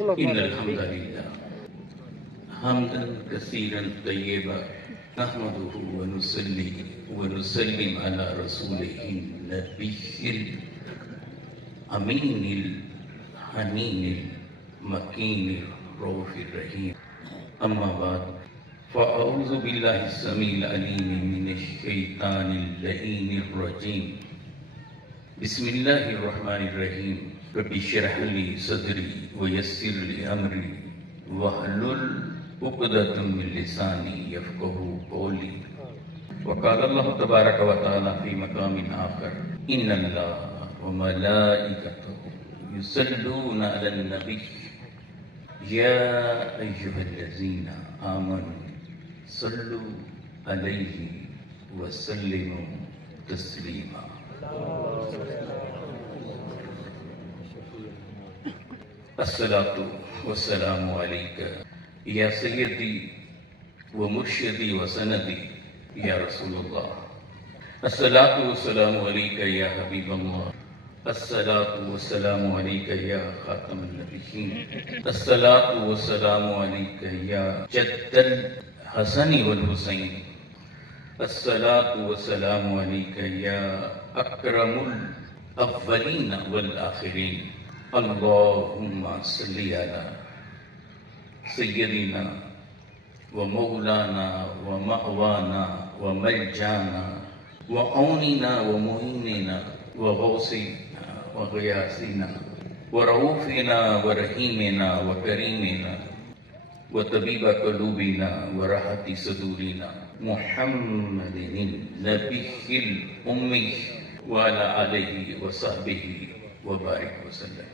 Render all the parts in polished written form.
إن الحمد لله حمدا كثيرا طيبا نحمده ونصلي ونسلم على رسوله النبي الأمين الحنين المكين الرؤوف الرحيم أما بعد فأعوذ بالله السميع العليم من الشيطان اللعين الرجيم بسم الله الرحمن الرحيم رب اشرح لي صدري ويسر لي أمري واحلل عقدة من لساني يفقهوا قولي وقال الله تبارك وتعالى في مقام آخر إن الله وملائكته يصلون على النبي يا أيها الذين آمنوا صلوا عليه وسلموا تسليما الصلاة والسلام عليك يا سيدي ومرشدي وسندي يا رسول الله الصلاة والسلام عليك يا حبيب الله الصلاة والسلام عليك يا خاتم النبيين الصلاة والسلام عليك يا جد الحسن والحسين الصلاة والسلام عليك يا أكرم الأولين والآخرين اللهم صل على سيدنا ومولانا ومأوانا وملجانا وعوننا ومعيننا وغوثنا وغياثنا ورؤوفنا ورحيمنا وكريمنا وطبيب قلوبنا وراحة صدورنا محمد النبي الأمي وعلى آله وصحبه وبارك وسلم.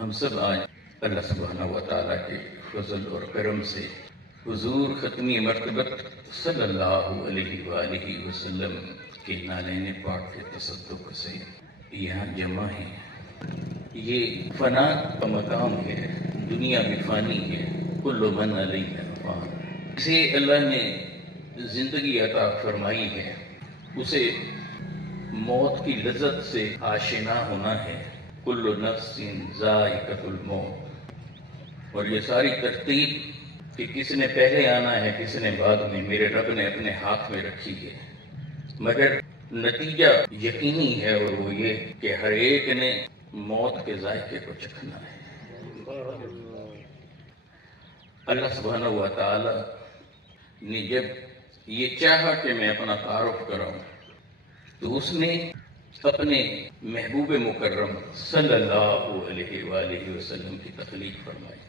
ہم سب آج اللہ سبحانہ وتعالی کے فضل اور کرم سے حضور ختمی مرتبت صلی اللہ علیہ وآلہ وسلم کے نالین پاک کے تصدق سے یہاں جمع ہیں. یہ فنا کا مقام ہے، دنیا بھی فانی ہے، کل من علیہ فان. اسے اللہ نے زندگی عطا فرمائی ہے، اسے موت کی لذت سے آشنا ہونا ہے. کل نفس ذائقۃ الموت. اور یہ ساری ترتیب کہ کس نے پہلے آنا ہے کس نے بعد میں، میرے رب نے اپنے ہاتھ میں رکھی ہے، مگر نتیجہ یقینی ہے اور وہ یہ کہ ہر ایک نے موت کے ذائقے کو چکھنا ہے. اللہ سبحانہ و تعالی نے جب یہ چاہا کہ میں اپنا تعارف کراؤں تو اس نے اپنے محبوب مکرم صلی اللہ علیہ وآلہ وسلم کی تخلیق فرمائی.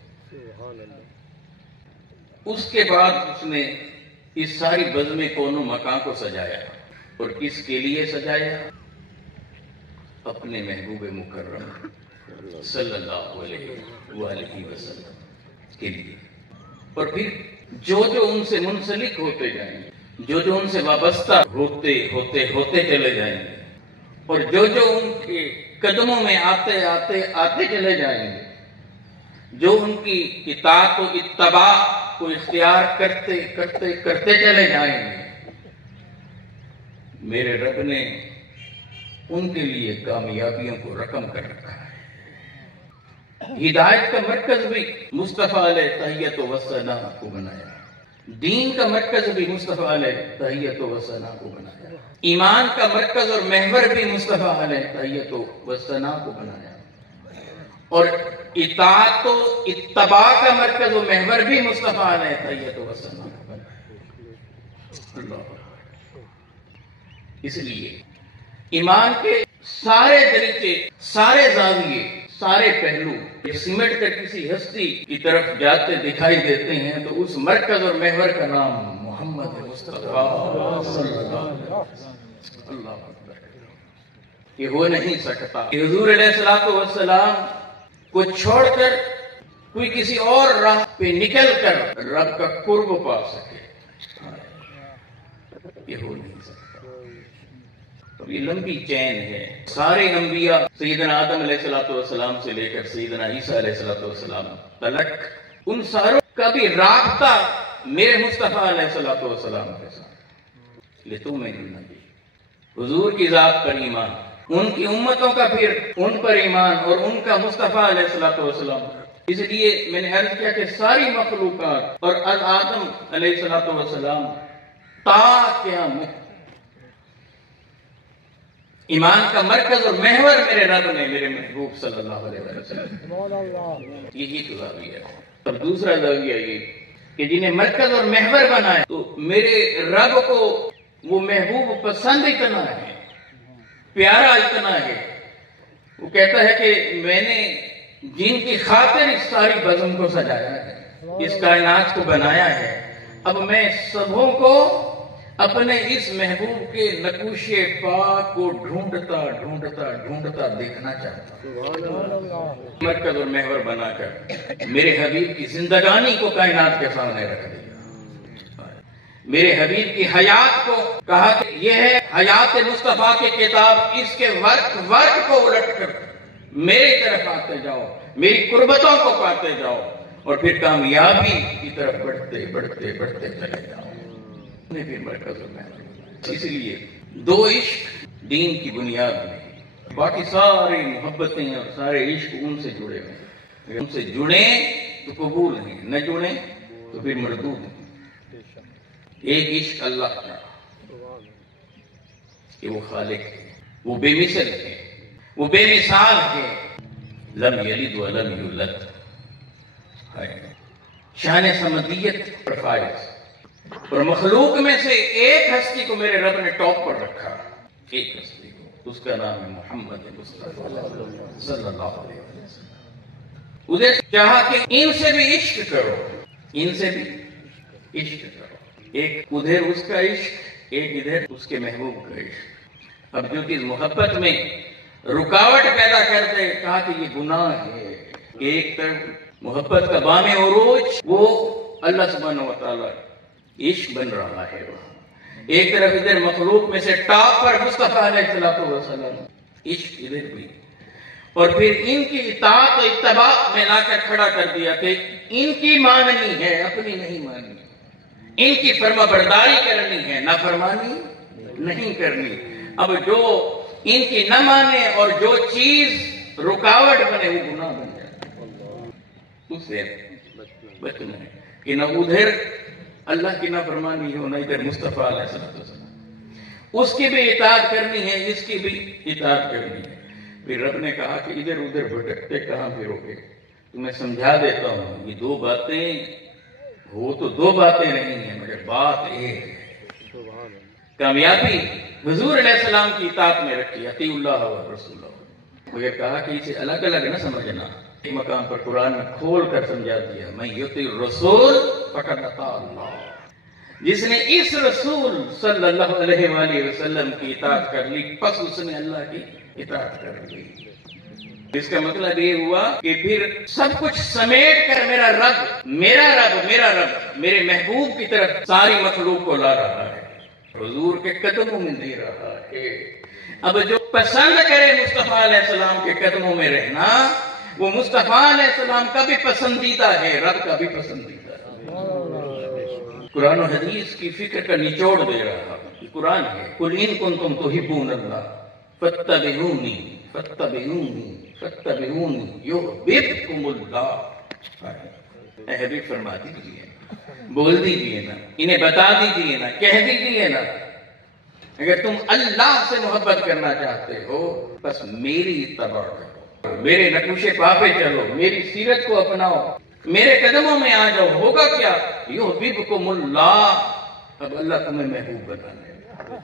اس کے بعد اس نے اس ساری بزم کون و مکان کو سجایا. اور کس کے لیے سجایا؟ اپنے محبوب مکرم صلی اللہ علیہ وآلہ وسلم کے لیے. اور پھر جو ان سے منسلک ہوتے جائیں گے، جو ان سے وابستہ ہوتے ہوتے ہوتے چلے جائیں گے، اور جو ان کے قدموں میں آتے آتے آتے چلے جائیں گے، جو ان کی اطاعت و اتباع کو اختیار کرتے کرتے کرتے چلے جائیں گے، میرے رب نے ان کے لیے کامیابیوں کو رقم کر رکھا ہے. ہدایت کا مرکز بھی مصطفیٰ علیہ تحیت و ثنا کو بنایا، دین کا مرکز بھی مصطفیٰ علیہ تحیت و ثنا کو بنایا، ایمان کا مرکز اور محور بھی مصطفیٰ علیہ تحیت و ثنا کو بنایا، اور اطاعت و اتباع کا مرکز و محور بھی مصطفیٰ علیہ تحیت و ثنا کو بنایا. اللہ. اس لیے ایمان کے سارے طریقے، سارے زاویے، سارے پہلو یہ سمٹ کر کسی ہستی کی طرف جاتے دکھائی دیتے ہیں تو اس مرکز اور محور کا نام محمد مصطفیٰ صلی اللہ علیہ وسلم. اللہ اکبر. یہ ہو نہیں سکتا کہ حضور علیہ السلام کو چھوڑ کر کوئی کسی اور راہ پہ نکل کر رب کا قرب پا سکے. یہ ہو نہیں سکتا. یہ لمبی چین ہے. سارے انبیاء سیدنا آدم علیہ السلام سے لے کر سیدنا عیسیٰ علیہ السلام تلک ان ساروں کا بھی رابطہ میرے مصطفیٰ علیہ السلام کے ساتھ. لِتُؤْمِنُوا بِهِ. حضور کی ذات پر ایمان، ان کی امتوں کا پھر ان پر ایمان اور ان کا مصطفیٰ علیہ السلام اس لیے میں نے عرض کیا کہ ساری مخلوقات اور از آدم علیہ السلام تا قیامت ایمان کا مرکز اور محور میرے رب نے، میرے محبوب صلی اللہ علیہ وسلم، یہی تو زاویہ ہے۔ اور دوسرا زاویہ یہ کہ جنہیں مرکز اور محور بنایا تو میرے رب کو وہ محبوب پسند اتنا ہے، پیارا اتنا ہے، وہ کہتا ہے کہ میں نے جن کی خاطر اس ساری بزم کو سجایا ہے، اس کائنات کو بنایا ہے، اب میں سبوں کو اپنے اس محبوب کے نقوش پاک کو ڈھونڈتا ڈھونڈتا ڈھونڈتا دیکھنا چاہتا ہوں۔ مرکز اور محور بنا کر میرے حبیب کی زندگانی کو کائنات کے سامنے رکھ دیا، میرے حبیب کی حیات کو کہا کہ یہ ہے حیات مصطفیٰ کی کتاب، اس کے ورق کو الٹ کر میری طرف آتے جاؤ، میری قربتوں کو پاتے جاؤ، اور پھر کامیابی کی طرف بڑھتے بڑھتے بڑھتے چلے جاؤ۔ پھر مرکز اور محور، اس لیے دو عشق دین کی بنیاد میں، باقی ساری محبتیں اور سارے عشق ان سے جڑے ہوئے ہیں، اگر ان سے جڑیں تو قبول ہیں، نہ جڑیں تو پھر مردود ہیں۔ ایک عشق اللہ کا کہ وہ خالق ہے، وہ بے مثل ہے، وہ بے مثال ہے، لم یلد ولم یولد، شان سمدیت اور فائز، اور مخلوق میں سے ایک ہستی کو میرے رب نے ٹاپ پر رکھا، ایک ہستی کو، اس کا نام ہے محمد مصطفیٰ صلی اللہ علیہ وسلم۔ ادھر چاہا کہ ان سے بھی عشق کرو، ان سے بھی عشق کرو، ایک ادھر اس کا عشق، ایک ادھر اس کے محبوب کا عشق۔ اب جو چیز محبت میں رکاوٹ پیدا کر دے، کہا کہ یہ گناہ ہے، ایک طرف محبت کا بام عروج وہ اللہ سبحانہ و تعالیٰ عشق بن رہا ہے، ایک طرف ادھر مخلوق میں سے ٹاپ پر مصطفیٰ علیہ السلام، عشق ادھر بھی، اور پھر ان کی اطاعت و اتباع میں لا کر کھڑا کر دیا کہ ان کی ماننی ہے، اپنی نہیں ماننی، ان کی فرما برداری کرنی ہے، نافرمانی نہیں کرنی۔ اب جو ان کی نہ مانے اور جو چیز رکاوٹ بنے وہ گناہ بن جائے، اس سے بچنا ہے کہ نہ ادھر اللہ کی نافرمانی ہو، نہ ادھر مصطفیٰ علیہ السلام، اس کی بھی اطاعت کرنی ہے، اس کی بھی اطاعت کرنی ہے۔ پھر رب نے کہا کہ ادھر ادھر بھٹکتے کہاں پھرو گے، تمہیں سمجھا دیتا ہوں، یہ دو باتیں ہو تو دو باتیں نہیں ہیں، مگر بات ایک ہے۔ کامیابی حضور علیہ السلام کی اطاعت میں رکھی، اطیعوا اللہ و رسولہ، مگر کہا کہ اسے الگ الگ نہ سمجھنا، ایک مقام پر قرآن میں کھول کر سمجھا دیا، من یطع الرسول فقد اطاع اللہ، جس نے اس رسول صلی اللہ علیہ وآلہ وسلم کی اطاعت کر لی، پس اس نے اللہ کی اطاعت کر لی۔ اس کا مطلب یہ ہوا کہ پھر سب کچھ سمیٹ کر میرا رب میرے محبوب کی طرف ساری مخلوق کو لا رہا ہے، حضور کے قدموں میں دے رہا ہے۔ اب جو پسند کرے مصطفیٰ علیہ السلام کے قدموں میں رہنا، وہ مصطفیٰ علیہ السلام کا بھی پسندیدہ ہے، رب کا بھی پسندیدہ ہے۔ قرآن و حدیث کی فکر کا نچوڑ دے رہا ہے، قرآن ہے، قل ان کنتم تحبون اللہ فاتبعونی یحببکم اللہ۔ اے حبیب فرما دیجئے، بول دیجئے نا، انہیں بتا دیجئے نا، کہہ دیجئے نا، اگر تم اللہ سے محبت کرنا چاہتے ہو بس میری اتباع کرو، میرے نقوش پا پہ چلو، میری سیرت کو اپناؤ، میرے قدموں میں آ جاؤ، ہوگا کیا؟ یحببکم اللہ، اب اللہ تمہیں محبوب بنا لے،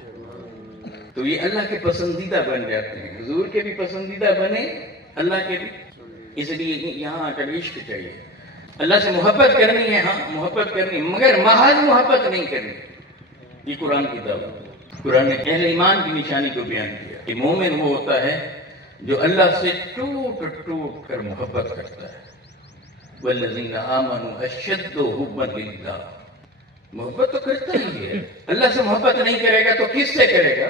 تو یہ اللہ کے پسندیدہ بن جاتے ہیں، حضور کے بھی پسندیدہ بنے، اللہ کے بھی۔ اس لیے یہاں آ کر عشق چاہیے، اللہ سے محبت کرنی ہے، ہاں محبت کرنی، مگر محض محبت نہیں کرنی، یہ قرآن کی دعوت۔ قرآن نے اہل ایمان کی نشانی کو بیان کیا کہ مومن وہ ہوتا ہے جو اللہ سے ٹوٹ ٹوٹ کر محبت کرتا ہے، والذین آمنوا اشد حبا للہ، محبت تو کرتا ہی ہے، اللہ سے محبت نہیں کرے گا تو کس سے کرے گا؟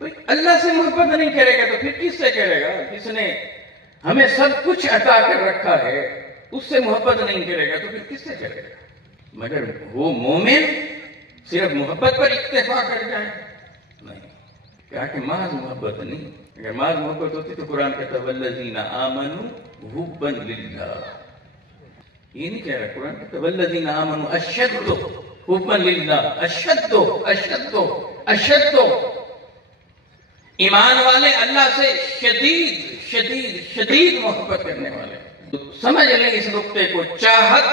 اللہ سے محبت نہیں کرے گا تو پھر کس سے کرے گا؟ جس نے ہمیں سب کچھ عطا کر رکھا ہے اس سے محبت نہیں کرے گا تو پھر کس سے کرے گا؟ مگر وہ مومن صرف محبت پر اکتفا کر جائے نہیں، کہا کہ محض محبت نہیں، اگر محض محبت ہوتی تو قرآن کہتا والذین آمنوا حبا للہ، یہ نہیں کہہ رہا قرآن کہتا والذین آمنوا اشد حبا للہ، اشد اشد اشد، ایمان والے اللہ سے شدید شدید شدید محبت کرنے والے۔ سمجھ لیں اس نقطے کو، چاہت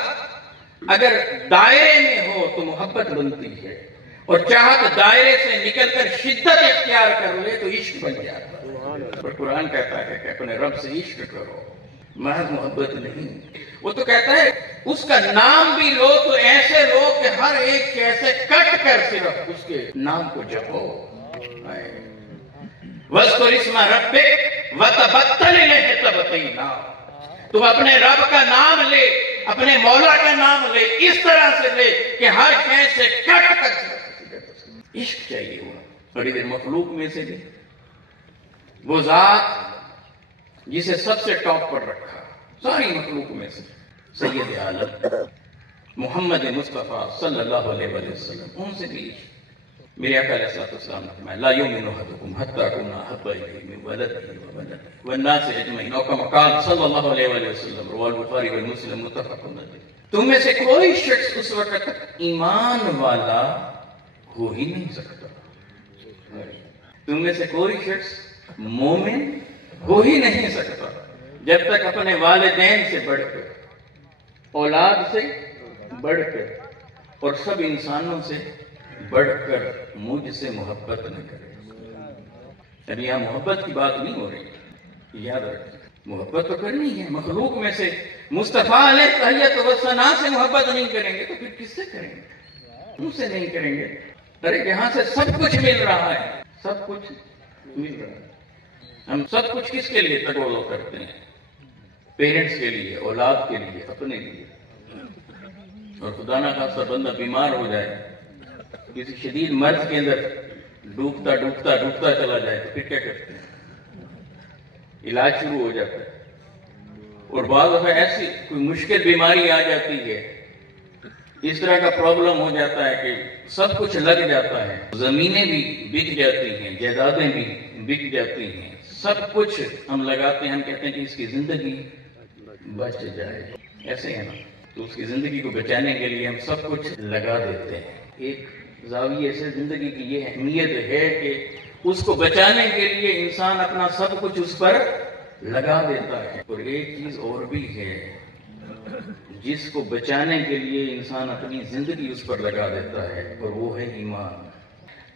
اگر دائرے میں ہو تو محبت بنتی ہے، اور چاہت دائرے سے نکل کر شدت اختیار کر لے تو عشق بن جاتا ہے۔ اور قرآن کہتا ہے کہ اپنے رب سے عشق کرو، محض محبت نہیں۔ وہ تو کہتا ہے اس کا نام بھی لو تو ایسے لو کہ ہر ایک کے ایسے کٹ کر صرف اس کے نام کو جپو۔ وَاذْكُرِ اسْمَ رَبِّكَ وَتَبَتَّلْ إِلَيْهِ تَبْتِيلًا، تم اپنے رب کا نام لے، اپنے مولا کا نام لے، اس طرح سے لے کہ ہر شے سے کٹ کر عشق چاہیے ہوا۔ اور ادھر مخلوق میں سے بھی وہ ذات جسے سب سے ٹاپ پر رکھا ساری مخلوق میں سے، سید عالم محمد مصطفیٰ صلی اللہ علیہ وسلم، ان سے بھی میرے آقا علیہ السلام نے فرمایا لا یؤمن احدکم حتی اکون احب الیہ من ولدہ وولدہ والناس اجمعین، او کما قال صلی اللہ علیہ وسلم، رواه البخاری ومسلم، متفق علیہ۔ تم میں سے کوئی شخص اس وقت تک ایمان والا ہو ہی نہیں سکتا، تم میں سے کوئی شخص مومن ہو ہی نہیں سکتا جب تک اپنے والدین سے بڑھ کر، اولاد سے بڑھ کر، اور سب انسانوں سے بڑھ کر مجھ سے محبت نہ کرے۔ اب یہاں محبت کی بات نہیں ہو رہی، یاد رکھیں محبت تو کرنی ہے، مخلوق میں سے مصطفیٰ علیہ تحیت و ثنا سے محبت نہیں کریں گے تو پھر کس سے کریں گے؟ ان سے نہیں کریں گے۔ ارے یہاں سے سب کچھ مل رہا ہے، سب کچھ مل رہا ہے، ہم سب کچھ کس کے لیے تقوی کرتے ہیں؟ پیرنٹس کے لیے، اولاد کے لیے، اپنے لیے۔ اور خدا نہ خاصہ بندہ بیمار ہو جائے، کسی شدید مرض کے اندر ڈوبتا ڈوبتا ڈوبتا چلا جائے تو پھر کیا کرتے ہیں؟ علاج شروع ہو جاتا ہے، اور بعض دفعہ ایسی کوئی مشکل بیماری آ جاتی ہے، اس طرح کا پرابلم ہو جاتا ہے کہ سب کچھ لگ جاتا ہے، زمینیں بھی بک جاتی ہیں، جائیدادیں بھی بک جاتی ہیں، سب کچھ ہم لگاتے ہیں، ہم کہتے ہیں کہ اس کی زندگی بچ جائے، ایسے ہے نا؟ تو اس کی زندگی کو بچانے کے لیے ہم سب کچھ لگا دیتے ہیں۔ ایک زاویے سے زندگی کی یہ اہمیت ہے کہ اس کو بچانے کے لیے انسان اپنا سب کچھ اس پر لگا دیتا ہے۔ اور ایک چیز اور بھی ہے جس کو بچانے کے لیے انسان اپنی زندگی اس پر لگا دیتا ہے، اور وہ ہے ایمان۔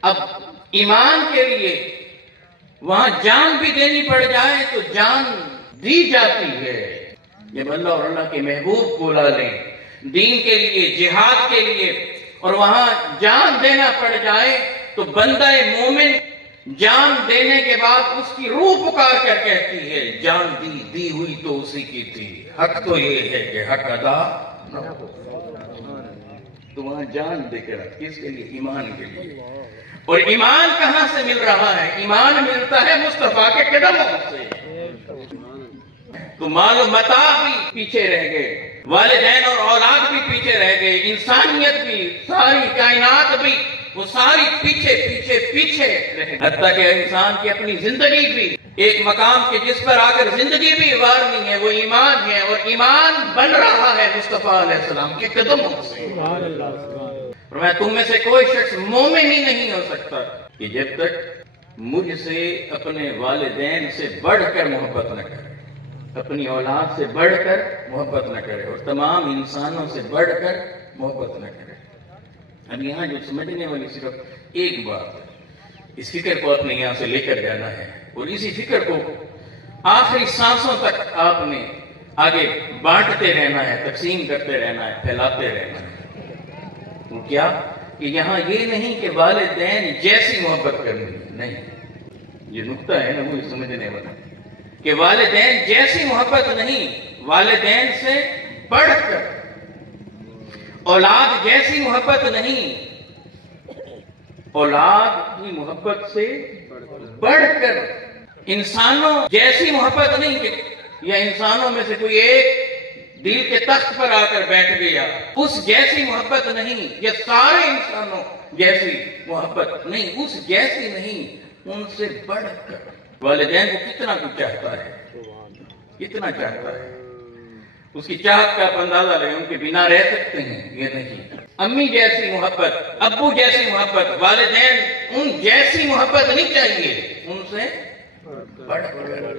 اب ایمان کے لیے وہاں جان بھی دینی پڑ جائے تو جان دی جاتی ہے۔ جب اللہ اور اللہ کے محبوب کو لا لیں دین کے لیے، جہاد کے لیے، اور وہاں جان دینا پڑ جائے تو بندہ مومن جان دینے کے بعد اس کی روح پکار کر کہتی ہے جان دی ہوئی تو اسی کی تھی، حق تو یہ ہے کہ حق ادا نہ ہو۔ تو وہاں جان دے کر کس کے لیے؟ ایمان کے لیے۔ اور ایمان کہاں سے مل رہا ہے؟ ایمان ملتا ہے مصطفیٰ کے قدموں سے۔ تو مال و متاع بھی پیچھے رہ گئے، والدین اور اولاد بھی پیچھے رہ گئے، انسانیت بھی، ساری کائنات بھی، وہ ساری پیچھے پیچھے پیچھے رہ، حتیٰ کہ انسان کی اپنی زندگی بھی ایک مقام کے جس پر آ کر زندگی بھی وارنی ہے، وہ ایمان ہے، اور ایمان بن رہا ہے مصطفیٰ علیہ السلام کے قدموں سے۔ فرمایا تم میں سے کوئی شخص مومن ہی نہیں ہو سکتا کہ جب تک مجھ سے اپنے والدین سے بڑھ کر محبت نہ کرے، اپنی اولاد سے بڑھ کر محبت نہ کرے، اور تمام انسانوں سے بڑھ کر محبت نہ کرے۔ اب یہاں جو سمجھنے والی صرف ایک بات ہے، اس فکر کو اپنے یہاں سے لے کر جانا ہے، اور اسی فکر کو آخری سانسوں تک آپ نے آگے بانٹتے رہنا ہے، تقسیم کرتے رہنا ہے، پھیلاتے رہنا ہے۔ وہ کیا کہ یہاں یہ نہیں کہ والدین جیسی محبت کرنی، نہیں، یہ نقطہ ہے نا وہ سمجھنے والا، کہ والدین جیسی محبت نہیں، والدین سے بڑھ کر، اولاد جیسی محبت نہیں، اولاد کی محبت سے بڑھ کر، انسانوں جیسی محبت نہیں کہ یا انسانوں میں سے کوئی ایک دل کے تخت پر آ کر بیٹھ گیا، اس جیسی محبت نہیں، یا سارے انسانوں جیسی محبت نہیں، اس جیسی نہیں، ان سے بڑھ کر والدین کو کتنا کچھ چاہتا ہے، کتنا چاہتا ہے، اس کی چاہت کا آپ اندازہ لیں، ان کے بنا رہ سکتے ہیں یہ نہیں۔ امی جیسی محبت، ابو جیسی محبت، والدین ان جیسی محبت نہیں چاہیے، ان سے بڑھ کر،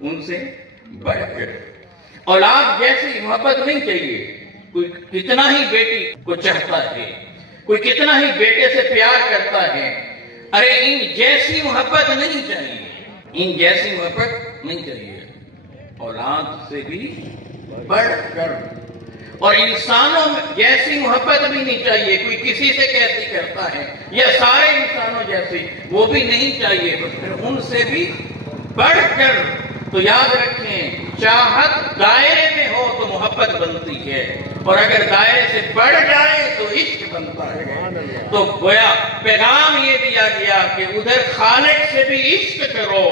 ان سے بڑھ کر اولاد جیسی محبت نہیں چاہیے۔ کوئی کتنا ہی بیٹی کو چاہتا ہے، کوئی کتنا ہی بیٹے سے پیار کرتا ہے، ارے ان جیسی محبت نہیں چاہیے، ان جیسی محبت نہیں چاہیے، اولاد سے بھی بڑھ کر۔ اور انسانوں جیسی محبت بھی نہیں چاہیے، کوئی کسی سے کیسی کرتا ہے یا سارے انسانوں جیسی، وہ بھی نہیں چاہیے، بس پھر ان سے بھی بڑھ کر۔ تو یاد رکھیں، چاہت دائرے میں ہو تو محبت بنتی ہے، اور اگر دائرے سے بڑھ جائے تو عشق بنتا ہے۔ تو گویا پیغام یہ دیا گیا کہ ادھر خالق سے بھی عشق کرو،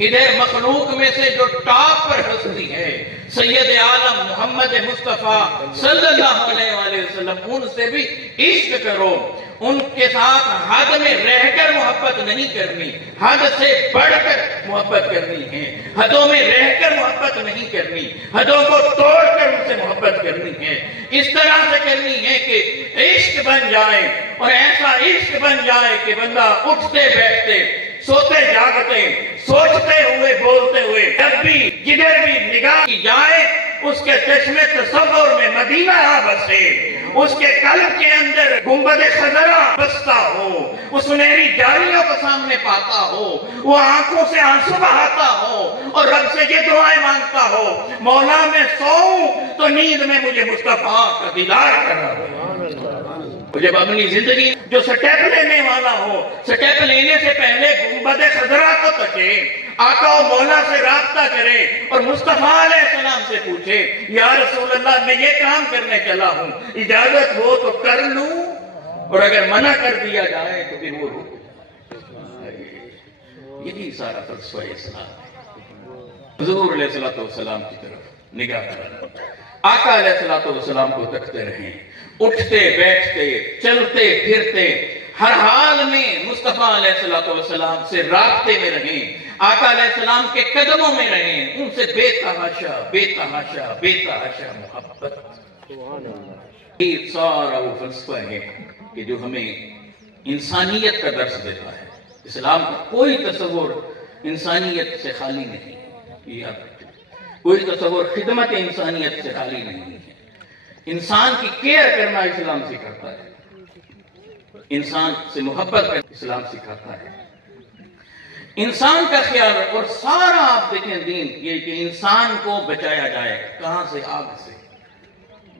ادھر مخلوق میں سے جو ٹاپ پر ہستی ہے سید عالم محمد مصطفیٰ صلی اللہ علیہ وآلہ وسلم، ان سے بھی عشق کرو۔ ان کے ساتھ حد میں رہ کر محبت نہیں کرنی، حد سے بڑھ کر محبت کرنی ہے، حدوں میں رہ کر محبت نہیں کرنی، حدوں کو توڑ کر ان سے محبت کرنی ہے، اس طرح سے کرنی ہے کہ عشق بن جائے، اور ایسا عشق بن جائے کہ بندہ اٹھتے بیٹھتے، سوتے جاگتے، سوچتے ہوئے، بولتے ہوئے، جب بھی جدھر بھی نگاہ کی جائے اس کے چشمے تصور میں مدینہ آ بسے، اس کے قلب کے اندر گنبد خضرا بستا ہو، اس سنہری جالیوں کو سامنے پاتا ہو، وہ آنکھوں سے آنسو بہاتا ہو اور رب سے یہ دعائیں مانگتا ہو، مولا میں سوؤں تو نیند میں مجھے مصطفیٰ کا دیدار کرنا ہو۔ جب اپنی زندگی جو سٹیپ لینے والا ہو، سٹیپ لینے سے پہلے گنبد خضرا کو تکے، آقا و مولا سے رابطہ کرے اور مصطفیٰ علیہ السلام سے پوچھے، یا رسول اللہ میں یہ کام کرنے چلا ہوں، اجازت ہو تو کر لوں، اور اگر منع کر دیا جائے تو پھر وہ رک جائے۔ یہی سارا فلسفہ اسلام ہے۔ حضور علیہ السلام کی طرف نگاہ کرنا، آقا علیہ السلام کو تکتے رہیں، اٹھتے بیٹھتے چلتے پھرتے ہر حال میں مصطفیٰ علیہ السلام سے رابطے میں رہیں، آقا علیہ السلام کے قدموں میں رہیں، ان سے بے تحاشا بے تحاشا بے تحاشا محبت۔ یہ سارا وہ فلسفہ ہے کہ جو ہمیں انسانیت کا درس دیتا ہے۔ اسلام کا کوئی تصور انسانیت سے خالی نہیں، کوئی تصور خدمت انسانیت سے خالی نہیں ہے۔ انسان کی کیئر کرنا اسلام سکھاتا ہے، انسان سے محبت کرنا اسلام سکھاتا ہے، انسان کا خیال، اور سارا آپ دیکھیں دین یہ کہ انسان کو بچایا جائے، کہاں سے؟ آگ سے،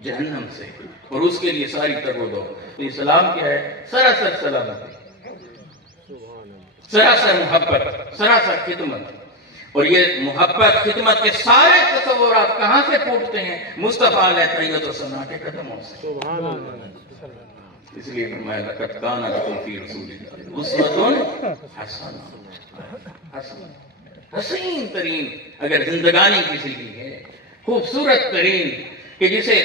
جہنم سے، اور اس کے لیے ساری ترغیب دو۔ تو اسلام کیا ہے؟ سراسر سلامتی، سراسر محبت، سراسر خدمت، اور یہ محبت خدمت کے سارے تصورات کہاں سے پھوٹتے ہیں؟ مصطفیٰ علیہ السلام کے قدموں سے۔ اس لیے فرمایا لقد کان لکم فی رسول اللہ اسوۃ حسنہ، حسین ترین اگر زندگانی کسی کی ہے، خوبصورت ترین، کہ جسے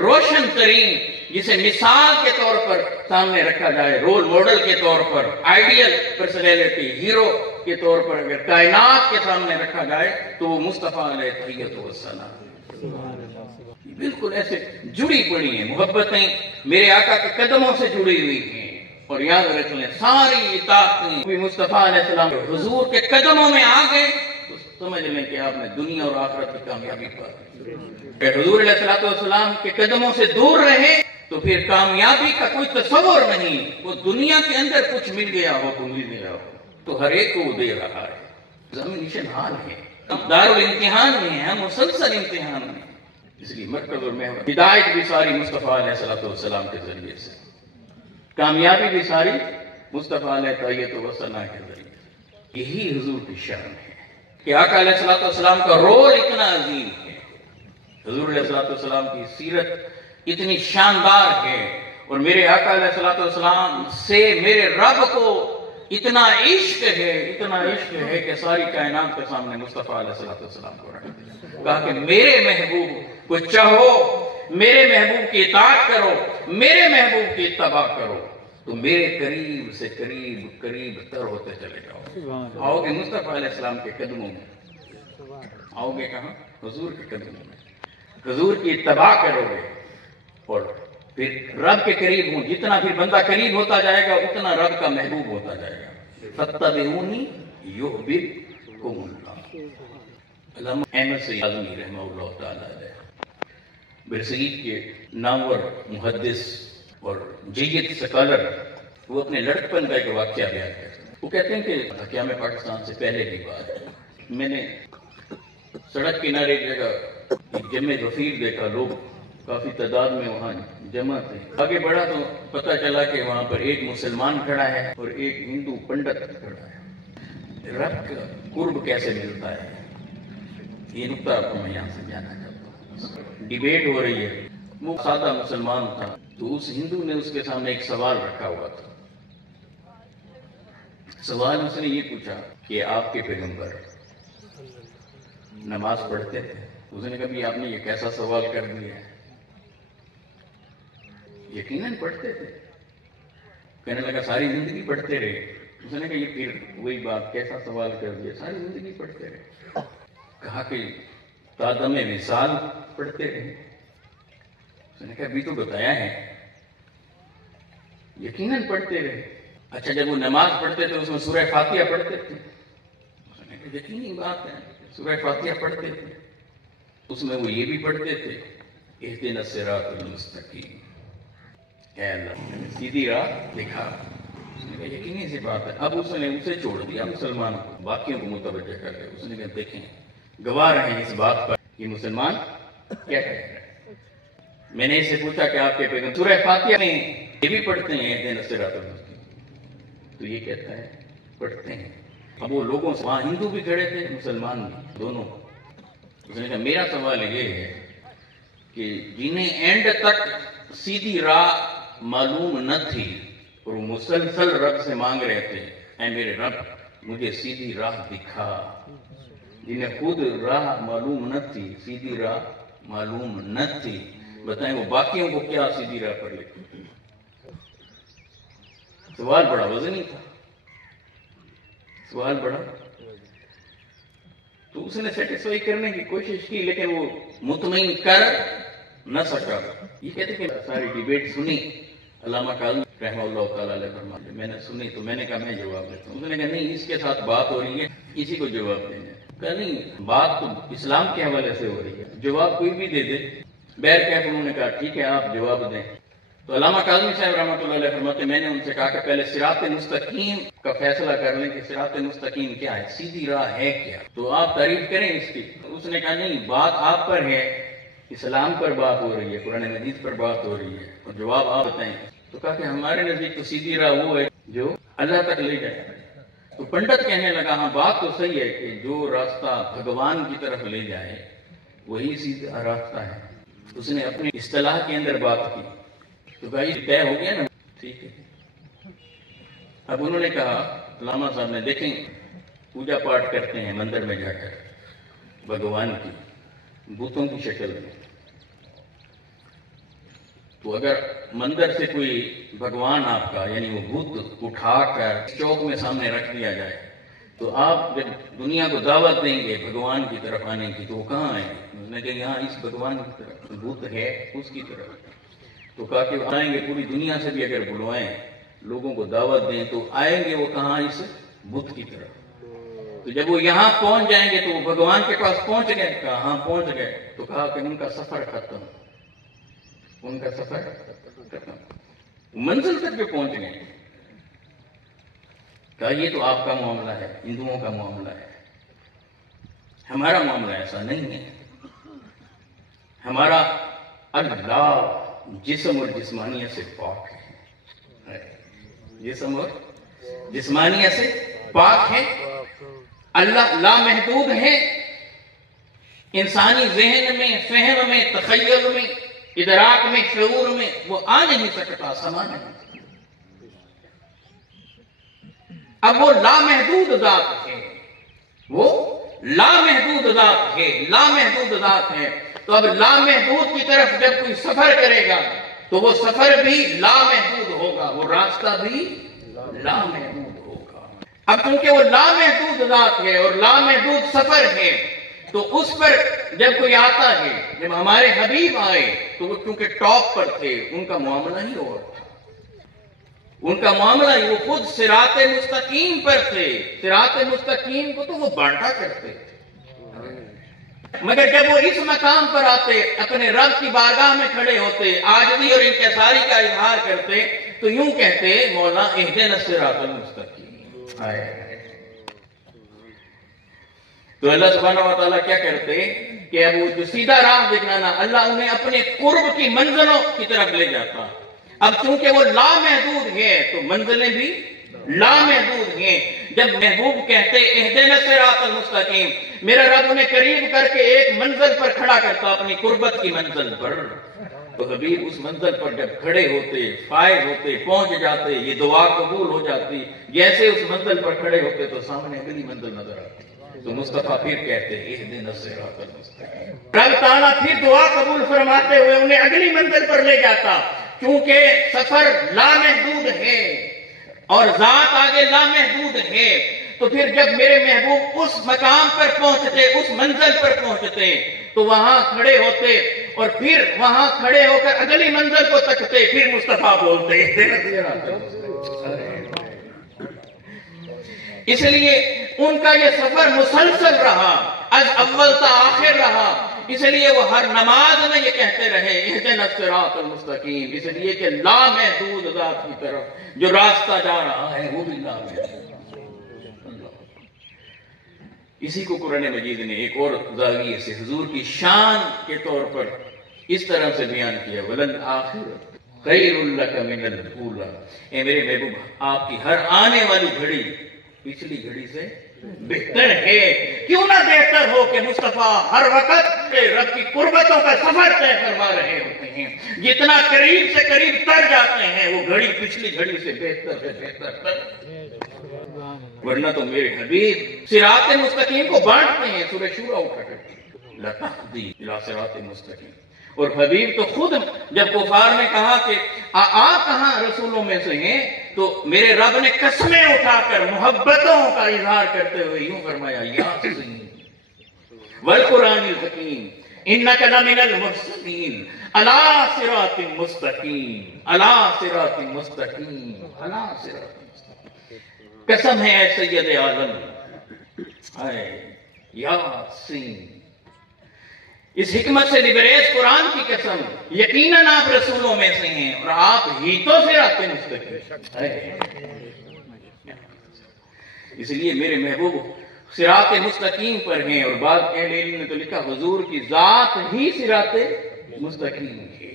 روشن ترین، جسے مثال کے طور پر سامنے رکھا جائے، رول ماڈل کے طور پر، آئیڈیل پرسنالٹی، ہیرو کے طور پر اگر کائنات کے سامنے رکھا جائے تو وہ مصطفیٰ علیہ السلام۔ بالکل ایسے جڑی پڑی ہیں محبتیں، میرے آقا کے قدموں سے جڑی ہوئی ہیں، اور یاد رکھ لیں ساری اطاعتیں بھی مصطفیٰ علیہ السلام حضور کے قدموں میں آ گئے تو سمجھ لیں کہ آپ نے دنیا اور آخرت کی کامیابی پا لی۔ اگر حضور علیہ السلام کے قدموں سے دور رہے تو پھر کامیابی کا کوئی تصور نہیں، وہ دنیا کے اندر کچھ مل گیا ہو تو مل گیا ہو تو ہر ایک کو دے رہا ہے۔ زمین حال ہے، دارالامتحان میں ہے، مسلسل امتحان میں، اس لیے مرکز اور محور ہدایت بھی ساری مصطفیٰ علیہ السلام کے ذریعے سے، کامیابی بھی ساری مصطفیٰ علیہ السلام کے ذریعے سے۔ یہی حضور کی شان ہے کہ آقا علیہ السلام کا رول اتنا عظیم ہے، حضور علیہ السلام کی سیرت اتنی شاندار ہے، اور میرے آقا علیہ السلام سے میرے رب کو اتنا عشق ہے کہ ساری کائنات کے سامنے مصطفیٰ علیہ السلام کو رکھ دیا، کہا کہ میرے محبوب کو چاہو، میرے محبوب کی اطاعت کرو، میرے محبوب کی اتباع کرو، تو میرے قریب سے قریب قریب تر ہوتے چلے جاؤ. آؤ گے مصطفیٰ علیہ السلام کے قدموں میں. آؤ گے کہاں؟ حضور کے قدموں میں. حضور کی اتباع کرو گے اور پھر رب کے قریب ہوں. جتنا پھر بندہ قریب ہوتا جائے گا اتنا رب کا محبوب ہوتا جائے گا. فاتبعونی یحببکم اللہ. علامہ احمد سعید اعظمی رحمہ اللہ تعالیٰ برصغیر کے نامور محدث اور جید سکالر، وہ اپنے لڑکپن کا ایک واقعہ بیان کرتے ہیں. وہ کہتے ہیں کہ حکام پاکستان سے پہلے کی بات ہے، میں نے سڑک کنارے ایک جگہ ایک جمع غفیر دیکھا. لوگ کافی تعداد میں وہاں جمع تھے. آگے بڑھا تو پتہ چلا کہ وہاں پر ایک مسلمان کھڑا ہے اور ایک ہندو پنڈت کھڑا ہے. رب کا قرب کیسے ملتا ہے، یہ نقطہ آپ کو میں یہاں سے جانا چاہتا ہوں. ڈیبیٹ ہو رہی ہے. وہ سادہ مسلمان تھا تو اس ہندو نے اس کے سامنے ایک سوال رکھا ہوا تھا. سوال اس نے یہ پوچھا کہ آپ کے پیغمبر نماز پڑھتے تھے؟ اس نے کہا بھی آپ نے یہ کیسا سوال کر دیا ہے، یقیناً پڑھتے تھے. کہنے لگا ساری زندگی پڑھتے رہے. اس نے کہا یہ پھر وہی بات، کیسا سوال کر دیا، ساری زندگی پڑھتے رہے. کہا کہ تادم وصال پڑھتے رہے. اس نے کہا ابھی تو بتایا ہے یقیناً پڑھتے رہے. اچھا جب وہ نماز پڑھتے تھے اس میں سورہ فاتحہ پڑھتے تھے؟ اس نے کہا یقینی بات ہے سورہ فاتحہ پڑھتے تھے. اس میں وہ یہ بھی پڑھتے تھے اہدنا الصراط المستقیم، اے اللہ سیدھی راہ دکھا. اس نے کہا یقینی سی بات ہے. اب اس نے اسے چھوڑ دیا مسلمان کو، باقیوں کو متوجہ کر کے. اس نے کہا دیکھیں گواہ رہیں اس بات پر یہ مسلمان کیا کہہ رہے ہیں. میں نے اس سے پوچھا کہ آپ کے پیغمبر سورہ فاتحہ میں یہ بھی پڑھتے ہیں اہدنا الصراط المستقیم؟ تو یہ کہتا ہے پڑھتے ہیں. اب وہ لوگوں سے وہاں ہندو بھی کھڑے تھے مسلمان بھی دونوں. اس نے کہا میرا سوال یہ ہے کہ جنہیں اینڈ تک سیدھی راہ معلوم نہ تھی اور وہ مسلسل رب سے مانگ رہے تھے اے میرے رب مجھے سیدھی راہ دکھا. جنہیں خود راہ معلوم نہ تھی، سیدھی راہ معلوم نہ تھی، بتائیں وہ باقیوں کو کیا سیدھی راہ پر لے. سوال بڑا وزنی تھا، سوال بڑا. تو اس نے سیٹسفائی کرنے کی کوشش کی لیکن وہ مطمئن کر نہ سکا. یہ کہتے کہ ساری ڈیبیٹ سنی. علامہ کاظمی رحمہ اللہ تعالیٰ علیہ فرماتے میں نے سنی تو میں نے کہا میں جواب دیتا ہوں. اس نے کہا نہیں اس کے ساتھ بات ہو رہی ہے اسی کو جواب دینا. کہا نہیں بات تو اسلام کے حوالے سے ہو رہی ہے، جواب کوئی بھی دے دے. بہرکیف انہوں نے کہا ٹھیک ہے آپ جواب دیں. تو علامہ کاظمی صاحب رحمۃ اللہ علیہ فرماتے میں نے ان سے کہا کہ پہلے صراط مستقیم کا فیصلہ کر لیں کہ صراط مستقیم کیا ہے، سیدھی راہ ہے کیا، تو آپ تعریف کریں اس کی. اس نے کہا نہیں بات آپ پر ہے، اسلام پر بات ہو رہی ہے، قرآن مجید پر بات ہو رہی ہے اور جواب آپ بتائیں. تو کہا کہ ہمارے نزدیک تو سیدھی راہ وہ ہے جو اللہ تک لے جائے. تو پنڈت کہنے لگا ہاں بات تو صحیح ہے کہ جو راستہ بھگوان کی طرف لے جائے وہی سیدھا راستہ ہے. اس نے اپنی اصطلاح کے اندر بات کی. تو بھائی طے ہو گیا نا، ٹھیک ہے. اب انہوں نے کہا علامہ صاحب نے دیکھیں پوجا پاٹ کرتے ہیں مندر میں جا کر بھگوان کی بتوں کی شکل میں. تو اگر مندر سے کوئی بھگوان آپ کا یعنی وہ بت اٹھا کر چوک میں سامنے رکھ دیا جائے تو آپ جب دنیا کو دعوت دیں گے بھگوان کی طرف آنے کی تو وہ کہاں آئیں گے؟ اس نے کہا یہاں اس بھگوان کی طرف بت ہے اس کی طرف. تو کہا کہ آئیں گے پوری دنیا سے بھی اگر بلوائیں لوگوں کو دعوت دیں تو آئیں گے وہ کہاں اس بت کی طرف. تو جب وہ یہاں پہنچ جائیں گے تو وہ بھگوان کے پاس پہنچ گئے. کہا ہاں پہنچ گئے. تو کہا کہ ان کا سفر ختم، ان کا سفر ختم، منزل تک بھی پہنچ گئے. کہا یہ تو آپ کا معاملہ ہے، ہندوؤں کا معاملہ ہے، ہمارا معاملہ ایسا نہیں ہے. ہمارا اللہ جسم اور جسمانیت سے پاک ہے، جسم اور جسمانیت سے پاک ہے. اللہ لامحدود ہے، انسانی ذہن میں، فہم میں، تخیل میں، ادراک میں، شعور میں وہ آ نہیں سکتا، سما نہیں سکتا. اب وہ لامحدود ذات ہے، وہ لامحدود ذات ہے، لامحدود ذات ہے. تو اب لامحدود کی طرف جب کوئی سفر کرے گا تو وہ سفر بھی لامحدود ہوگا، وہ راستہ بھی لامحدود ہوگا۔ اب چونکہ وہ لامحدود ذات ہے اور لامحدود سفر ہے، تو اس پر جب کوئی آتا ہے، جب ہمارے حبیب آئے تو وہ چونکہ ٹاپ پر تھے، ان کا معاملہ ہی اور تھا، ان کا معاملہ ہی، وہ خود صراط مستقیم پر تھے، صراط مستقیم کو تو وہ بانٹا کرتے تھے، مگر جب وہ اس مقام پر آتے، اپنے رب کی بارگاہ میں کھڑے ہوتے، عاجزی اور انکساری کا اظہار کرتے، تو یوں کہتے مولا اہدنا الصراط المستقیم۔ تو اللہ سبحانہ و تعالیٰ کیا کرتے کہ اب وہ جو سیدھا راہ دکھانا، اللہ انہیں اپنے قرب کی منزلوں کی طرف لے جاتا۔ اب چونکہ وہ لامحدود ہے تو منزلیں بھی لامحدود ہیں۔ جب محبوب کہتے اہدنا الصراط المستقیم، میرا رب انہیں قریب کر کے ایک منزل پر کھڑا کرتا، اپنی قربت کی منزل پر، تو حبیب اس منزل پر جب کھڑے ہوتے، فائز ہوتے، پہنچ جاتے، یہ دعا قبول ہو جاتی۔ جیسے اس منزل پر کھڑے ہوتے تو سامنے اگلی منزل نظر آتی، تو مصطفیٰ پھر کہتے اہدنا الصراط المستقیم۔ رب تعالیٰ پھر دعا قبول فرماتے ہوئے انہیں اگلی منزل پر لے جاتا، کیونکہ سفر لامحدود ہے اور ذات آگے لامحدود ہے۔ تو پھر جب میرے محبوب اس مقام پر پہنچتے، اس منزل پر پہنچتے، تو وہاں کھڑے ہوتے اور پھر وہاں کھڑے ہو کر اگلی منزل کو تکتے، پھر مصطفیٰ بولتے۔ اس لیے ان کا یہ سفر مسلسل رہا، از اول تا آخر رہا، اس لیے وہ ہر نماز میں یہ کہتے رہے اہدنا الصراط المستقیم، اس لیے کہ لامحدود ذات کی طرف جو راستہ جا رہا ہے وہ بھی لامحدود۔ اسی کو قرآن مجید نے ایک اور زاویے سے حضور کی شان کے طور پر اس طرح سے بیان کیا، وَلَلْآخِرَةُ خَيْرٌ لَكَ مِنَ الْأُولَىٰ، اے میرے محبوب آپ کی ہر آنے والی گھڑی پچھلی گھڑی سے بہتر ہے۔ کیوں نہ بہتر ہو کہ مصطفیٰ ہر وقت رب کی قربتوں کا سفر طے فرما رہے ہوتے ہیں، جتنا قریب سے قریب تر جاتے ہیں وہ گھڑی پچھلی گھڑی سے بہتر ہے، بہتر تر۔ ورنہ تو میرے حبیب صراط مستقیم کو بانٹتے ہیں، سورہ شورى اٹھا کرتے لَتَهْدِي إِلَىٰ صِرَاطٍ مُسْتَقِيمٍ، اور حبیب تو خود جب کفار نے کہا کہ آپ کہاں رسولوں میں سے ہیں، تو میرے رب نے قسمیں اٹھا کر محبتوں کا اظہار کرتے ہوئے یوں فرمایا یاسین والقرآن الحکیم انک لمن المرسلین علی صراط مستقیم، علی صراط مستقیم، علی صراط مستقیم۔ قسم ہے اے سید عالم، اے یاسین، اس حکمت سے لبریز قرآن کی قسم، یقیناً آپ رسولوں میں سے ہیں اور آپ ہی تو صراط مستقیم۔ اس لیے میرے محبوب صراط مستقیم پر ہیں، اور بعض اہل علم نے تو لکھا حضور کی ذات ہی صراط مستقیم ہے۔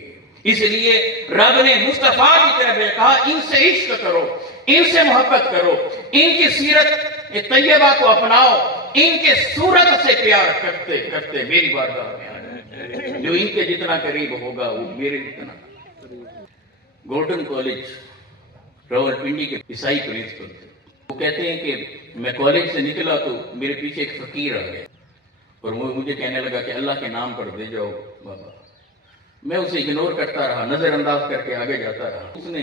اس لیے رب نے مصطفیٰ کی طرف کہا ان سے عشق کرو، ان سے محبت کرو، ان کی سیرت طیبہ کو اپناؤ، ان کے صورت سے پیار کرتے کرتے میری بارگاہ میں آنا، جو ان کے جتنا قریب ہوگا وہ میرے جتنا۔ گورڈن کالج راولپنڈی کے عیسائی پرنسپل تھے، وہ کہتے ہیں کہ میں کالج سے نکلا تو میرے پیچھے ایک فقیر آ گیا اور وہ مجھے کہنے لگا کہ اللہ کے نام پر دے جاؤ بابا۔ میں اسے اگنور کرتا رہا، نظر انداز کر کے آگے جاتا رہا، اس نے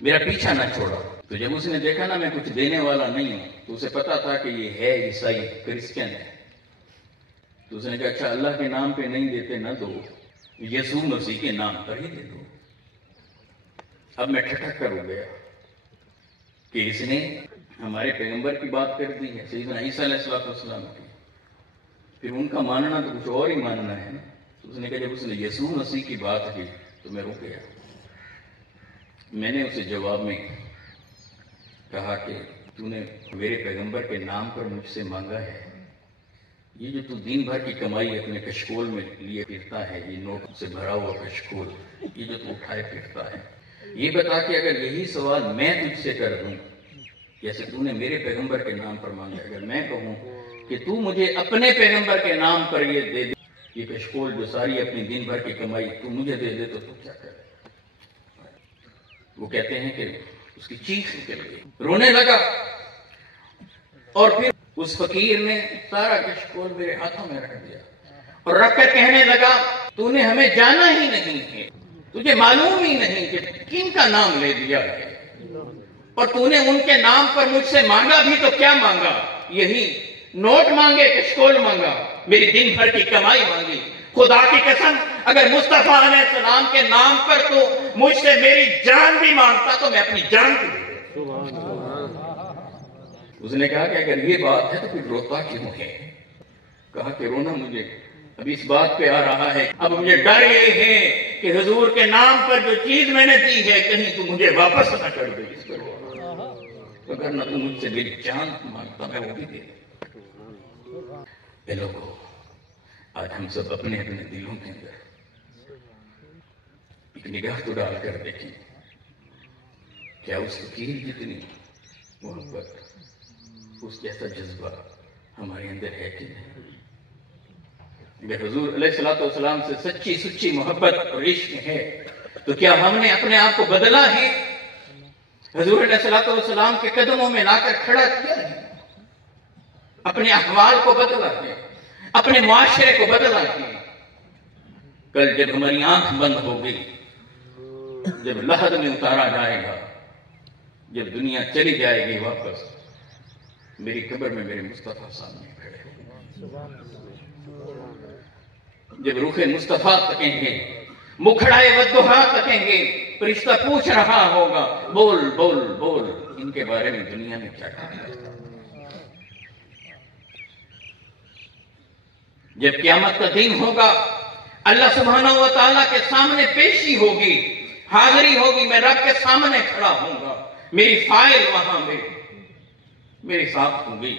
میرا پیچھا نہ چھوڑا۔ تو جب اس نے دیکھا نا میں کچھ دینے والا نہیں ہوں، تو اسے پتا تھا کہ یہ ہے عیسائی کرسچن ہے، تو اس نے کہا اچھا اللہ کے نام پہ نہیں دیتے نہ دو، یسوع مسیح کے نام پر ہی دے دو۔ اب میں ٹھٹک کر ہو گیا کہ اس نے ہمارے پیغمبر کی بات کر دی ہے، سیدنا عیسیٰ علیہ السلام کی، پھر ان کا ماننا تو کچھ اور ہی ماننا ہے نا۔ تو اس نے کہا جب اس نے یسوع مسیح کی بات کی تو میں رک گیا۔ میں نے اسے جواب میں کہا کہ تو نے میرے پیغمبر کے نام پر مجھ سے مانگا ہے، یہ جو تو دن بھر کی کمائی اپنے کشکول میں لیے پھرتا ہے، یہ نوٹ سے بھرا ہوا کشکول، یہ جو تو اٹھائے پھرتا ہے، یہ بتا کہ اگر یہی سوال میں تجھ سے کر دوں جیسے تو نے میرے پیغمبر کے نام پر مانگا، اگر میں کہوں کہ تو مجھے اپنے پیغمبر کے نام پر یہ دے دے، یہ کشکول جو ساری اپنی دن بھر کی کمائی تو مجھے دے دے، تو تو کیا کرے؟ وہ کہتے ہیں کہ اس کی چیخ نکل گئی، رونے لگا، اور پھر اس فقیر نے سارا کشکول میرے ہاتھوں میں رکھ دیا اور رکھ کر کہنے لگا تو نے ہمیں جانا ہی نہیں ہے، تجھے معلوم ہی نہیں کہ کن کا نام لے دیا ہے، اور تو نے ان کے نام پر مجھ سے مانگا بھی تو کیا مانگا؟ یہی نوٹ مانگے کہ شکول مانگا، میری دن بھر کی کمائی مانگی؟ خدا کی قسم اگر مصطفیٰ علیہ السلام کے نام پر تو مجھ سے میری جان بھی مانگتا تو میں اپنی جان بھی دے۔ اس نے کہا کہ اگر یہ بات ہے تو پھر روتا کیوں ہے؟ کہا کہ رونا مجھے اب اس بات پہ آ رہا ہے، اب مجھے ڈر یہ ہے کہ حضور کے نام پر جو چیز میں نے دی ہے کہیں تو مجھے واپس نہ کر دے، اس پر اگر نہ تو مجھ سے میری جان مانگتا میں وہ بھی دے دوں۔ اے لوگوں، آج ہم سب اپنے اپنے دلوں کے اندر ایک نگاہ تو ڈال کر دیکھیں، کیا اس فقیر جتنی محبت، اس جیسا جذبہ ہمارے اندر ہے کہ نہیں؟ اگر حضور علیہ السلام سے سچی سچی محبت اور عشق ہے تو کیا ہم نے اپنے آپ کو بدلا ہے؟ حضور علیہ السلام کے قدموں میں لا کر کھڑا کیا ہے، اپنے احوال کو بدلا ہے، اپنے معاشرے کو بدلا ہے۔ کل جب ہماری آنکھ بند ہوگی، جب لحد میں اتارا جائے گا، جب دنیا چلی جائے گی واپس، میری قبر میں میرے مصطفیٰ سامنے کھڑے ہوں، جب روح مصطفیٰ تکیں گے، مکھڑائے ودہا تکیں گے، فرشتہ پوچھ رہا ہوگا بول بول بول ان کے بارے میں دنیا میں کیا کہا ہے۔ جب قیامت کا دن ہوگا، اللہ سبحانہ و تعالیٰ کے سامنے پیشی ہوگی، حاضری ہوگی، میں رب کے سامنے کھڑا ہوں گا، میری فائل وہاں میرے ساتھ ہوگی،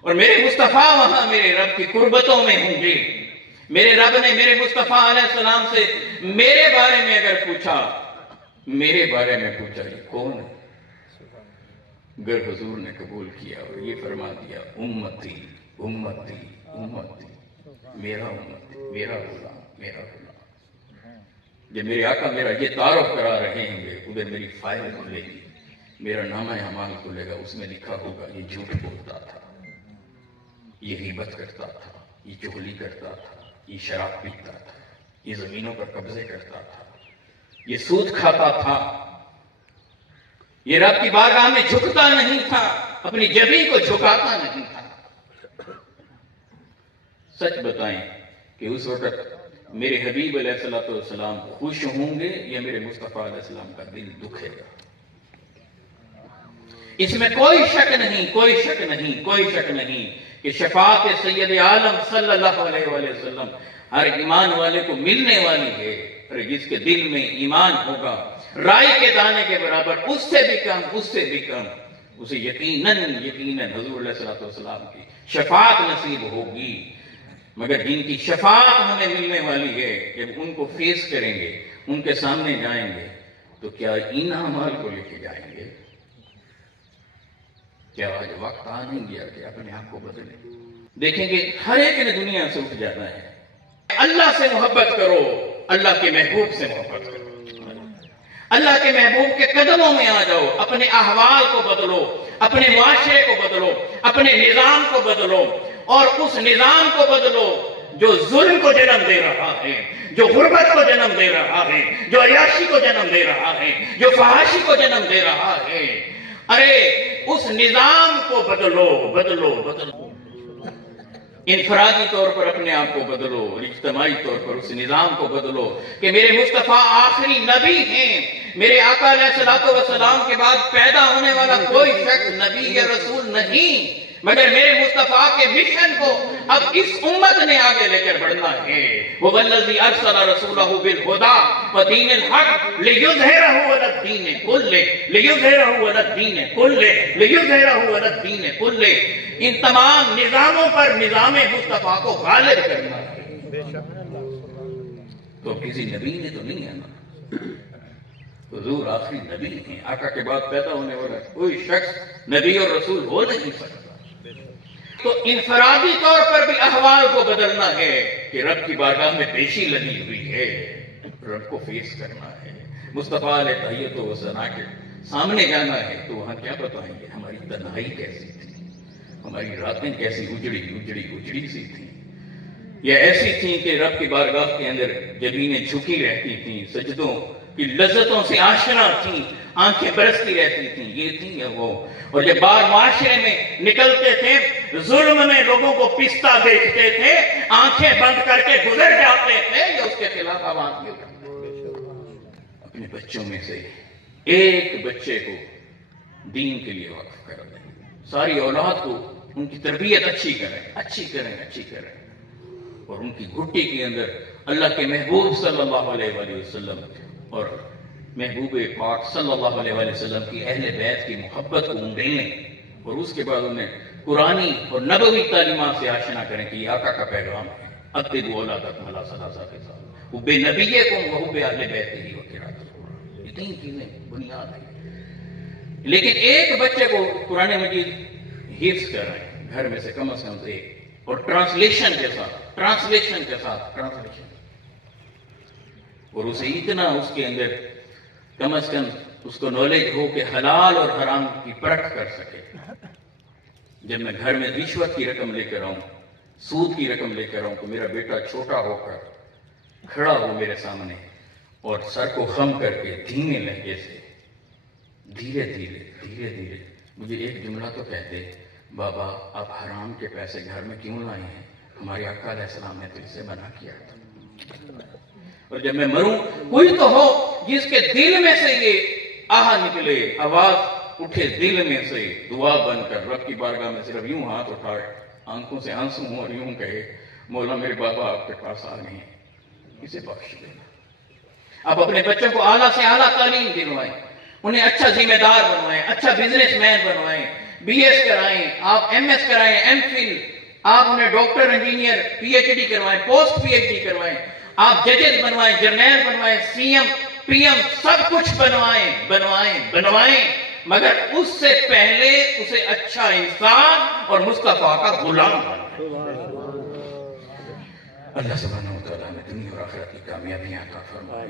اور میرے مصطفیٰ وہاں میرے رب کی قربتوں میں ہوں گے۔ میرے رب نے میرے مصطفیٰ علیہ السلام سے میرے بارے میں اگر پوچھا، میرے بارے میں پوچھا یہ کون ہے؟ اگر حضور نے قبول کیا اور یہ فرما دیا امتی امتی امتی، میرا امتی، میرا غلام، میرا غلام، جب میرے آقا میرا یہ تعارف کرا رہے ہوں گے، ادھر میری فائل کھلے گی، میرا نامہ اعمال کھلے گا، اس میں لکھا ہوگا یہ جھوٹ بولتا تھا، یہ غیبت کرتا تھا، یہ چغلی کرتا تھا، یہ شراب پیتا تھا، یہ زمینوں پر قبضے کرتا تھا، یہ سود کھاتا تھا، یہ رب کی بارگاہ میں جھکتا نہیں تھا، اپنی جبین کو جھکاتا نہیں تھا۔ سچ بتائیں کہ اس وقت میرے حبیب علیہ السلام خوش ہوں گے یا میرے مصطفیٰ علیہ السلام کا دل دکھے گا؟ اس میں کوئی شک نہیں، کوئی شک نہیں، کوئی شک نہیں کہ شفاعت سید عالم صلی اللہ علیہ وآلہ وسلم ہر ایمان والے کو ملنے والی ہے، اور جس کے دل میں ایمان ہوگا رائی کے دانے کے برابر، اس سے بھی کم، اس سے بھی کم، اسے یقیناً حضور علیہ السلام کی شفاعت نصیب ہوگی۔ مگر جن کی شفاعت ہمیں ملنے والی ہے، جب ان کو فیس کریں گے، ان کے سامنے جائیں گے، تو کیا ان اعمال کو لے کے جائیں گے؟ کیا آج وقت آ نہیں گیا کہ اپنے آپ کو بدلیں؟ دیکھیں گے ہر ایک نے دنیا سے اٹھ جانا ہے۔ اللہ سے محبت کرو، اللہ کے محبوب سے محبت کرو، اللہ کے محبوب کے قدموں میں آ جاؤ، اپنے احوال کو بدلو، اپنے معاشرے کو بدلو، اپنے نظام کو بدلو، اور اس نظام کو بدلو جو ظلم کو جنم دے رہا ہے، جو غربت کو جنم دے رہا ہے، جو عیاشی کو جنم دے رہا ہے، جو فحاشی کو جنم دے رہا ہے۔ ارے اس نظام کو بدلو بدلو بدلو، انفرادی طور پر اپنے آپ کو بدلو، اجتماعی طور پر اس نظام کو بدلو کہ میرے مصطفیٰ آخری نبی ہیں، میرے آقا علیہ السلام کے بعد پیدا ہونے والا کوئی شخص نبی یا رسول نہیں، مگر میرے مصطفیٰ کے مشن کو اب اس امت نے آگے لے کر بڑھنا ہے۔ هو الذی ارسل رسولہ بالہدی ودین الحق لیظہرہ علی الدین کلہ لیظہرہ علی الدین کلہ لیظہرہ علی الدین کلہ، ان تمام نظاموں پر نظام مصطفیٰ کو غالب کرنا ہے۔ تو کسی نبی نے تو نہیں آنا، حضور آخری نبی ہیں، آقا کے بعد پیدا ہونے والا کوئی شخص نبی اور رسول ہو نہیں سکتا۔ تو انفرادی طور پر بھی احوال کو بدلنا ہے کہ رب کی بارگاہ میں پیشی لگی ہوئی ہے، رب کو فیس کرنا ہے، مصطفیٰ علیہ تحیت و ثنا کے سامنے جانا ہے، تو وہاں کیا بتائیں گے؟ ہماری تنہائی کیسی تھی، ہماری راتیں کیسی اجڑی سی تھیں، یہ ایسی تھیں کہ رب کی بارگاہ کے اندر جبینیں جھکی رہتی تھیں، سجدوں کی لذتوں سے آشنا تھیں، آنکھیں برستی رہتی تھیں، یہ تھیں یا وہ. اور جب بار معاشرے میں نکلتے تھے، ظلم میں لوگوں کو پستا دیکھتے تھے، آنکھیں بند کر کے گزر جاتے تھے، یا اس کے خلاف آواز نہیں اٹھاتے. اپنے بچوں میں سے ایک بچے کو دین کے لیے وقف کر دیں، ساری اولاد کو ان کی تربیت اچھی کریں اور ان کی گھٹی کے اندر اللہ کے محبوب صلی اللہ علیہ وآلہ وسلم اور محبوب پاک صلی اللہ علیہ وآلہ وسلم کی اہل بیت کی محبت کو انڈیلیں، اور اس کے بعد انہیں قرآنی اور نبوی تعلیمات سے آشنا کریں کہ یہ آقا کا پیغام ہے. اتبعوا اولادکم علی ثلاثۃ خصال حب نبیکم وحب اہل بیتہ وقراءۃ القرآن. یہ تین چیزیں بنیاد ہیں. لیکن ایک بچے کو قرآن مجید حفظ کر رہے ہیں گھر میں سے کم از کم ایک، اور ٹرانسلیشن کے ساتھ اور اسے اتنا اس کے اندر کم از کم اس کو نالج ہو کہ حلال اور حرام کی پرکھ کر سکے. جب میں گھر میں رشوت کی رقم لے کر آؤں، سود کی رقم لے کر آؤں، تو میرا بیٹا چھوٹا ہو کر کھڑا ہو میرے سامنے اور سر کو خم کر کے دھیمے لہجے سے دھیرے دھیرے مجھے ایک جملہ تو کہتے، بابا آپ حرام کے پیسے گھر میں کیوں لائے ہیں؟ ہمارے آقا علیہ السلام نے تو اسے منع کیا تھا. اور جب میں مروں، کوئی تو ہو جس کے دل میں سے یہ آہ نکلے، آواز اٹھے دل میں سے، دعا بن کر رب کی بارگاہ میں صرف یوں ہاتھ اٹھائے، آنکھوں سے آنسو ہوں اور یوں کہے، مولا میرے بابا آپ کے پاس آ گئے ہیں، اسے بخش دینا. آپ اپنے بچوں کو اعلیٰ سے اعلیٰ تعلیم دلوائیں، انہیں اچھا ذمہ دار بنوائیں، اچھا بزنس مین بنوائیں، بی ایس کرائیں، آپ ایم ایس کرائیں، ایم فل، آپ انہیں doctor, engineer, P H D کروائیں، پوسٹ پی ایچ ڈی کروائیں، آپ ججز بنوائیں، جرنیل بنوائیں، سی ایم، پی ایم، سب کچھ بنوائیں، مگر اس سے پہلے اسے اچھا انسان اور مصطفیٰ کا غلام بنائیں. اللہ سبحانہ و تعالیٰ نے دنیا اور آخرت کی کامیابیاں عطا فرمائے.